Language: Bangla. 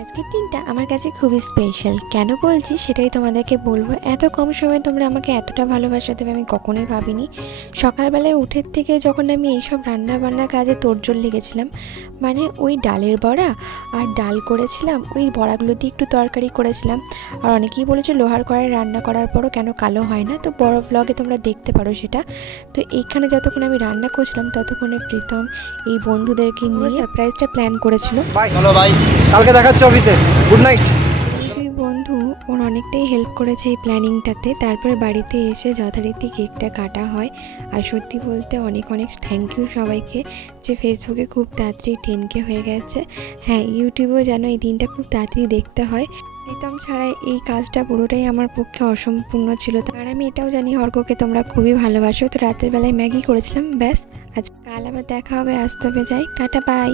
আজকের দিনটা আমার কাছে খুবই স্পেশাল। কেন বলছি সেটাই তোমাদেরকে বলবো। এত কম সময়ে তোমরা আমাকে এতটা ভালোবাসা দেবে আমি কখনোই ভাবিনি। সকালবেলায় উঠের থেকে যখন আমি এইসব রান্না বান্নার কাজে তোড়জোড় লেগেছিলাম, মানে ওই ডালের বড়া আর ডাল করেছিলাম, ওই বড়াগুলো দিয়ে একটু তরকারি করেছিলাম। আর অনেকেই বলেছে লোহার কড়াই রান্না করার পরও কেন কালো হয় না, তো বড় ব্লগে তোমরা দেখতে পারো সেটা। তো এইখানে যতক্ষণ আমি রান্না করছিলাম ততক্ষণে প্রীতম এই বন্ধুদেরকে নিয়ে সারপ্রাইজটা প্ল্যান করেছিল। বাই, চলো ভাই, কালকে দেখাচ্ছি অফিসে। Good night. ওই দুই বন্ধু ওর অনেকটাই হেল্প করেছে এই প্ল্যানিংটাতে। তারপরে বাড়িতে এসে যথারীতি কেকটা কাটা হয়। আর সত্যি বলতে অনেক অনেক থ্যাংক ইউ সবাইকে, যে ফেসবুকে খুব তাড়াতাড়ি 10K হয়ে গেছে। হ্যাঁ, ইউটিউবেও যেন এই দিনটা খুব তাড়াতাড়ি দেখতে হয়। প্রীতম ছাড়া এই কাজটা পুরোটাই আমার পক্ষে অসম্পূর্ণ ছিল। আর আমি এটাও জানি অর্ককে তোমরা খুবই ভালোবাসো। তো রাতের বেলায় ম্যাগি করেছিলাম, ব্যাস। আজ কাল আবার দেখা হবে, আসতে হবে, যাই, টাটা, বাই।